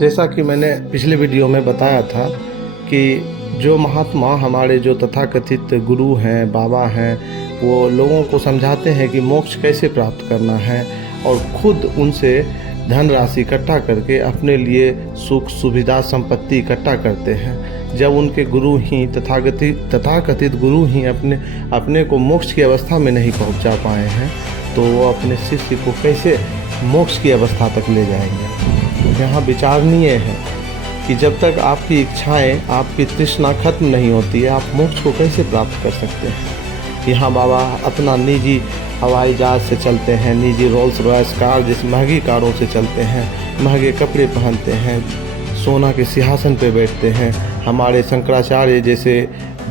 जैसा कि मैंने पिछले वीडियो में बताया था कि जो महात्मा हमारे जो तथाकथित गुरु हैं, बाबा हैं, वो लोगों को समझाते हैं कि मोक्ष कैसे प्राप्त करना है और खुद उनसे धनराशि इकट्ठा करके अपने लिए सुख सुविधा संपत्ति इकट्ठा करते हैं। जब उनके गुरु ही तथाकथित गुरु ही अपने को मोक्ष की अवस्था में नहीं पहुंचा पाए हैं, तो वो अपने शिष्य को कैसे मोक्ष की अवस्था तक ले जाएंगे। यहाँ विचारणीय है कि जब तक आपकी इच्छाएं, आपकी तृष्णा खत्म नहीं होती है, आप मोक्ष को कैसे प्राप्त कर सकते हैं। यहाँ बाबा अपना निजी हवाई जहाज से चलते हैं, निजी रोल्स रॉयस कार जिस महंगी कारों से चलते हैं, महंगे कपड़े पहनते हैं, सोना के सिंहासन पे बैठते हैं। हमारे शंकराचार्य जैसे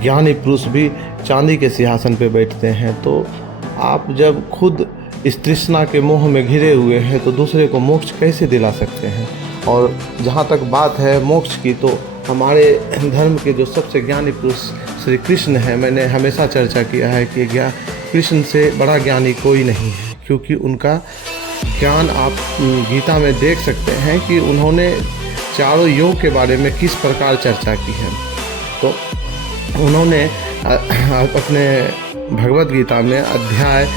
ज्ञानी पुरुष भी चांदी के सिंहासन पे बैठते हैं। तो आप जब खुद इस तृष्णा के मोह में घिरे हुए हैं तो दूसरे को मोक्ष कैसे दिला सकते हैं। और जहाँ तक बात है मोक्ष की, तो हमारे धर्म के जो सबसे ज्ञानी पुरुष श्री कृष्ण हैं, मैंने हमेशा चर्चा किया है कि कृष्ण से बड़ा ज्ञानी कोई नहीं है, क्योंकि उनका ज्ञान आप गीता में देख सकते हैं कि उन्होंने चारों योग के बारे में किस प्रकार चर्चा की है। तो उन्होंने अपने भगवत गीता में अध्याय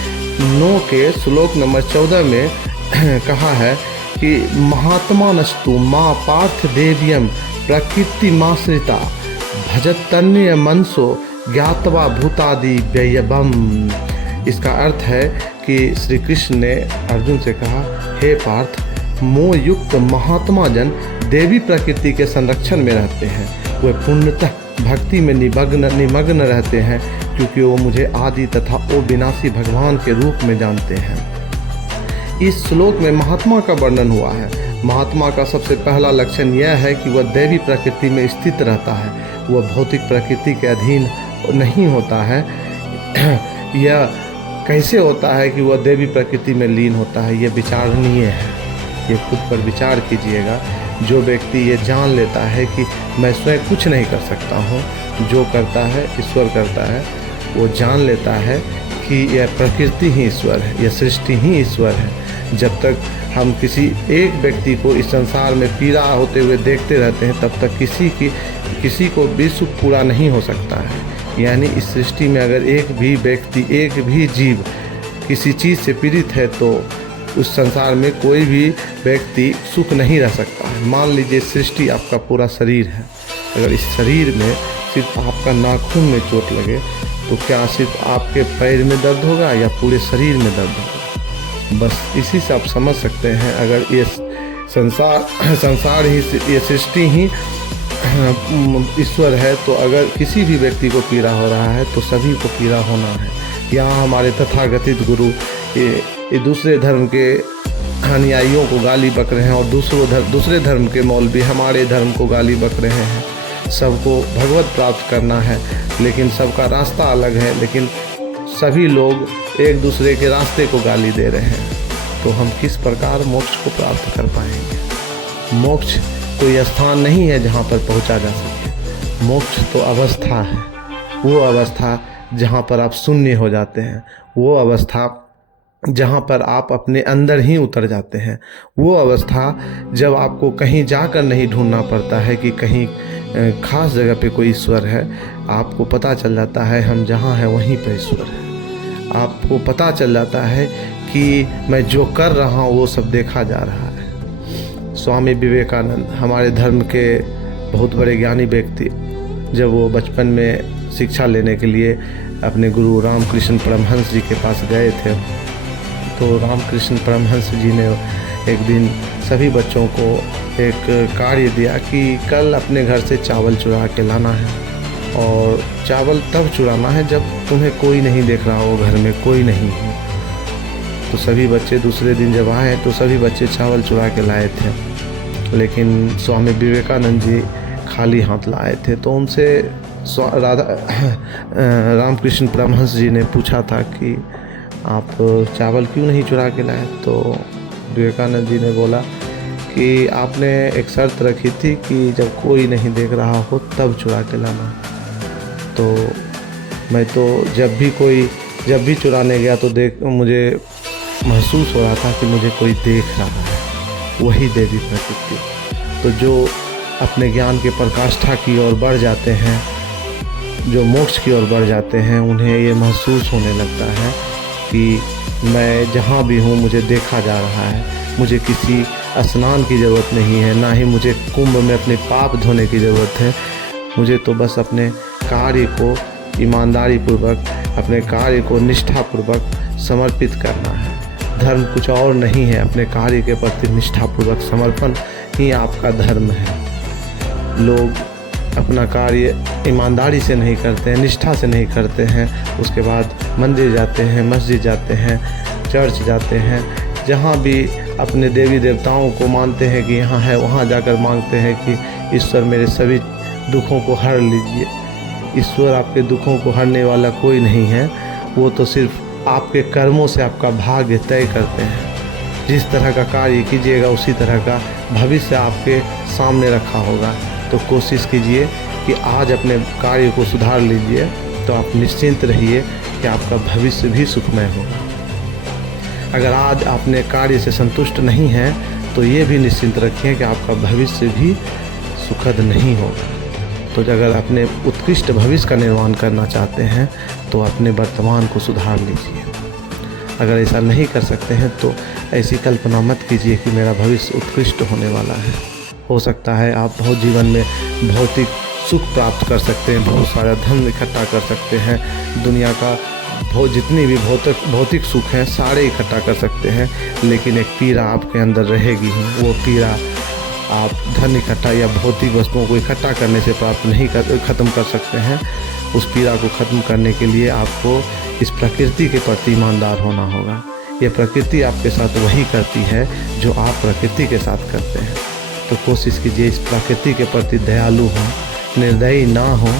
9 के श्लोक नंबर 14 में कहा है कि महात्मानस्तु माँ पार्थ देव्यम प्रकृति माश्रिता भजतन्य मनसो ज्ञातवा भूतादि व्ययबम। इसका अर्थ है कि श्री कृष्ण ने अर्जुन से कहा, हे पार्थ, मोह युक्त महात्मा जन देवी प्रकृति के संरक्षण में रहते हैं। वे पूर्णतः भक्ति में निमग्न रहते हैं, क्योंकि वो मुझे आदि तथा अविनाशी भगवान के रूप में जानते हैं। इस श्लोक में महात्मा का वर्णन हुआ है। महात्मा का सबसे पहला लक्षण यह है कि वह दैवी प्रकृति में स्थित रहता है, वह भौतिक प्रकृति के अधीन नहीं होता है। यह कैसे होता है कि वह देवी प्रकृति में लीन होता है, यह विचारणीय है। ये खुद पर विचार कीजिएगा। जो व्यक्ति ये जान लेता है कि मैं स्वयं कुछ नहीं कर सकता हूँ, जो करता है ईश्वर करता है, वो जान लेता है कि यह प्रकृति ही ईश्वर है, यह सृष्टि ही ईश्वर है। जब तक हम किसी एक व्यक्ति को इस संसार में पीड़ा होते हुए देखते रहते हैं, तब तक किसी को भी सुख पूरा नहीं हो सकता है। यानी इस सृष्टि में अगर एक भी व्यक्ति, एक भी जीव किसी चीज़ से पीड़ित है, तो उस संसार में कोई भी व्यक्ति सुख नहीं रह सकता है। मान लीजिए सृष्टि आपका पूरा शरीर है, अगर इस शरीर में सिर्फ आपका नाखून में चोट लगे, तो क्या सिर्फ आपके पैर में दर्द होगा या पूरे शरीर में दर्द होगा। बस इसी से आप समझ सकते हैं, अगर ये संसार ही, ये सृष्टि ही ईश्वर है, तो अगर किसी भी व्यक्ति को पीड़ा हो रहा है तो सभी को पीड़ा होना है। यहाँ हमारे तथाकथित गुरु ये दूसरे धर्म के अनुयायियों को गाली बक रहे हैं और दूसरे धर्म के मौलवी हमारे धर्म को गाली बक रहे हैं। सबको भगवत प्राप्त करना है, लेकिन सबका रास्ता अलग है, लेकिन सभी लोग एक दूसरे के रास्ते को गाली दे रहे हैं। तो हम किस प्रकार मोक्ष को प्राप्त कर पाएंगे। मोक्ष कोई स्थान नहीं है जहाँ पर पहुँचा जा सके। मोक्ष तो अवस्था है, वो अवस्था जहाँ पर आप शून्य हो जाते हैं, वो अवस्था जहाँ पर आप अपने अंदर ही उतर जाते हैं, वो अवस्था जब आपको कहीं जाकर नहीं ढूंढना पड़ता है कि कहीं खास जगह पे कोई ईश्वर है। आपको पता चल जाता है हम जहाँ हैं वहीं पर ईश्वर है। आपको पता चल जाता है कि मैं जो कर रहा हूँ वो सब देखा जा रहा है। स्वामी विवेकानंद हमारे धर्म के बहुत बड़े ज्ञानी व्यक्ति, जब वो बचपन में शिक्षा लेने के लिए अपने गुरु रामकृष्ण परमहंस जी के पास गए थे, तो रामकृष्ण परमहंस जी ने एक दिन सभी बच्चों को एक कार्य दिया कि कल अपने घर से चावल चुरा के लाना है, और चावल तब चुराना है जब तुम्हें कोई नहीं देख रहा हो, घर में कोई नहीं हो। तो सभी बच्चे दूसरे दिन जब आए तो सभी बच्चे चावल चुरा के लाए थे, लेकिन स्वामी विवेकानंद जी खाली हाथ लाए थे। तो उनसे रामकृष्ण परमहंस जी ने पूछा था कि आप चावल क्यों नहीं चुरा के लाए। तो विवेकानंद जी ने बोला कि आपने एक शर्त रखी थी कि जब कोई नहीं देख रहा हो तब चुरा के लाना। तो मैं तो जब भी चुराने गया तो मुझे महसूस हो रहा था कि मुझे कोई देख रहा है, वही देवी प्रकृति। तो जो अपने ज्ञान के पराकाष्ठा की ओर बढ़ जाते हैं, जो मोक्ष की ओर बढ़ जाते हैं, उन्हें ये महसूस होने लगता है कि मैं जहाँ भी हूँ मुझे देखा जा रहा है, मुझे किसी स्नान की ज़रूरत नहीं है, ना ही मुझे कुंभ में अपने पाप धोने की ज़रूरत है। मुझे तो बस अपने कार्य को ईमानदारी पूर्वक, अपने कार्य को निष्ठापूर्वक समर्पित करना है। धर्म कुछ और नहीं है, अपने कार्य के प्रति निष्ठापूर्वक समर्पण ही आपका धर्म है। लोग अपना कार्य ईमानदारी से नहीं करते हैं, निष्ठा से नहीं करते हैं, उसके बाद मंदिर जाते हैं, मस्जिद जाते हैं, चर्च जाते हैं, जहाँ भी अपने देवी देवताओं को मानते हैं कि यहाँ है, वहाँ जाकर मांगते हैं कि ईश्वर मेरे सभी दुखों को हर लीजिए। ईश्वर आपके दुखों को हरने वाला कोई नहीं है, वो तो सिर्फ आपके कर्मों से आपका भाग्य तय करते हैं। जिस तरह का कार्य कीजिएगा उसी तरह का भविष्य आपके सामने रखा होगा। तो कोशिश कीजिए कि आज अपने कार्य को सुधार लीजिए, तो आप निश्चिंत रहिए कि आपका भविष्य भी सुखमय होगा। अगर आज अपने कार्य से संतुष्ट नहीं हैं तो ये भी निश्चिंत रखिए कि आपका भविष्य भी सुखद नहीं होगा। तो अगर अपने उत्कृष्ट भविष्य का निर्माण करना चाहते हैं तो अपने वर्तमान को सुधार लीजिए। अगर ऐसा नहीं कर सकते हैं तो ऐसी कल्पना मत कीजिए कि मेरा भविष्य उत्कृष्ट होने वाला है। हो सकता है आप बहुत जीवन में भौतिक सुख प्राप्त कर सकते हैं, बहुत सारा धन इकट्ठा कर सकते हैं, दुनिया का जितनी भी भौतिक सुख हैं सारे इकट्ठा कर सकते हैं, लेकिन एक पीड़ा आपके अंदर रहेगी ही। वो पीड़ा आप धन इकट्ठा या भौतिक वस्तुओं को इकट्ठा करने से प्राप्त नहीं ख़त्म कर सकते हैं। उस पीड़ा को ख़त्म करने के लिए आपको इस प्रकृति के प्रति ईमानदार होना होगा। ये प्रकृति आपके साथ वही करती है जो आप प्रकृति के साथ करते हैं। तो कोशिश कीजिए इस प्रकृति के प्रति दयालु हों, निर्दयी ना हों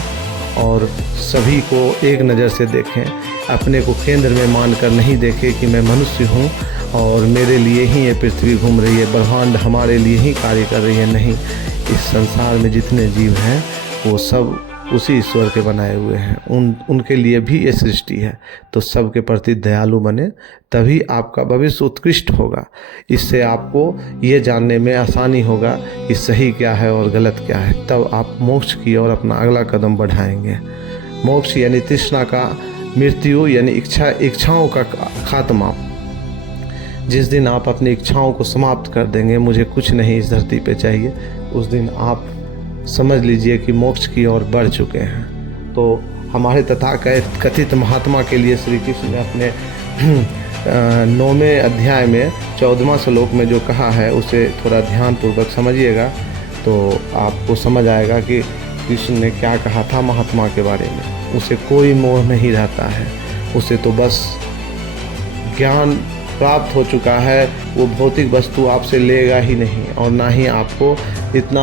और सभी को एक नज़र से देखें। अपने को केंद्र में मानकर नहीं देखें कि मैं मनुष्य हूँ और मेरे लिए ही ये पृथ्वी घूम रही है, ब्रह्मांड हमारे लिए ही कार्य कर रही है। नहीं, इस संसार में जितने जीव हैं वो सब उसी ईश्वर के बनाए हुए हैं, उनके लिए भी ये सृष्टि है। तो सबके प्रति दयालु बने, तभी आपका भविष्य उत्कृष्ट होगा। इससे आपको ये जानने में आसानी होगा कि सही क्या है और गलत क्या है। तब आप मोक्ष की ओर अपना अगला कदम बढ़ाएंगे। मोक्ष यानी तृष्णा का मृत्यु, यानी इच्छाओं का खात्मा। जिस दिन आप अपनी इच्छाओं को समाप्त कर देंगे, मुझे कुछ नहीं इस धरती पे चाहिए, उस दिन आप समझ लीजिए कि मोक्ष की ओर बढ़ चुके हैं। तो हमारे तथाकथित महात्मा के लिए श्री कृष्ण ने अपने 9वें अध्याय में 14वां श्लोक में जो कहा है उसे थोड़ा ध्यानपूर्वक समझिएगा, तो आपको समझ आएगा कि कृष्ण ने क्या कहा था महात्मा के बारे में। उसे कोई मोह नहीं रहता है, उसे तो बस ज्ञान प्राप्त हो चुका है, वो भौतिक वस्तु आपसे लेगा ही नहीं और ना ही आपको इतना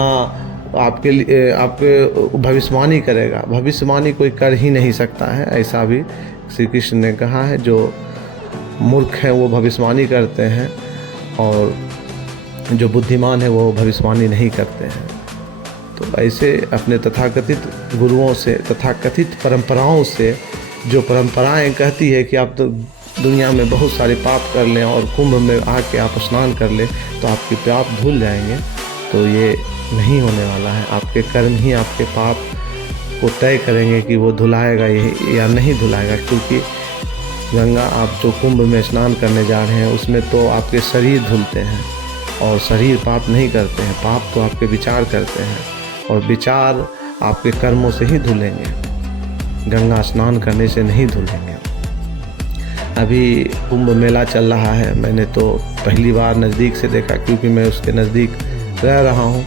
आपके लिए आपके भविष्यवाणी करेगा। भविष्यवाणी कोई कर ही नहीं सकता है, ऐसा भी श्री कृष्ण ने कहा है। जो मूर्ख हैं वो भविष्यवाणी करते हैं और जो बुद्धिमान है वो भविष्यवाणी नहीं करते हैं। तो ऐसे अपने तथाकथित गुरुओं से, तथाकथित परंपराओं से, जो परंपराएं कहती है कि आप तो दुनिया में बहुत सारे पाप कर लें और कुंभ में आके आप स्नान कर लें तो आपके पाप धुल जाएंगे, तो ये नहीं होने वाला है। आपके कर्म ही आपके पाप को तय करेंगे कि वो धुलाएगा या नहीं धुलाएगा। क्योंकि गंगा, आप जो कुंभ में स्नान करने जा रहे हैं उसमें तो आपके शरीर धुलते हैं और शरीर पाप नहीं करते हैं, पाप तो आपके विचार करते हैं और विचार आपके कर्मों से ही धुलेंगे, गंगा स्नान करने से नहीं धुलेंगे। अभी कुंभ मेला चल रहा है, मैंने तो पहली बार नज़दीक से देखा, क्योंकि मैं उसके नज़दीक रह रहा हूँ।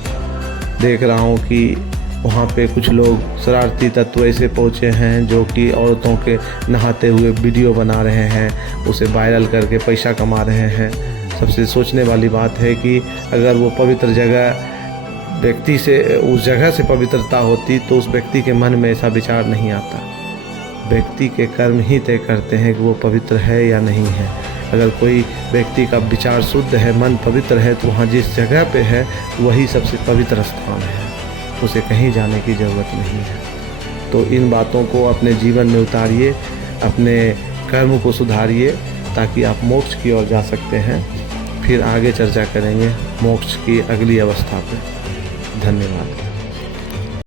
देख रहा हूँ कि वहाँ पे कुछ लोग शरारती तत्व ऐसे पहुँचे हैं जो कि औरतों के नहाते हुए वीडियो बना रहे हैं, उसे वायरल करके पैसा कमा रहे हैं। सबसे सोचने वाली बात है कि अगर वो पवित्र जगह व्यक्ति से, उस जगह से पवित्रता होती तो उस व्यक्ति के मन में ऐसा विचार नहीं आता। व्यक्ति के कर्म ही तय करते हैं कि वो पवित्र है या नहीं है। अगर कोई व्यक्ति का विचार शुद्ध है, मन पवित्र है, तो वहाँ जिस जगह पे है वही सबसे पवित्र स्थान है, उसे कहीं जाने की ज़रूरत नहीं है। तो इन बातों को अपने जीवन में उतारिए, अपने कर्म को सुधारिए, ताकि आप मोक्ष की ओर जा सकते हैं। फिर आगे चर्चा करेंगे मोक्ष की अगली अवस्था पे। धन्यवाद।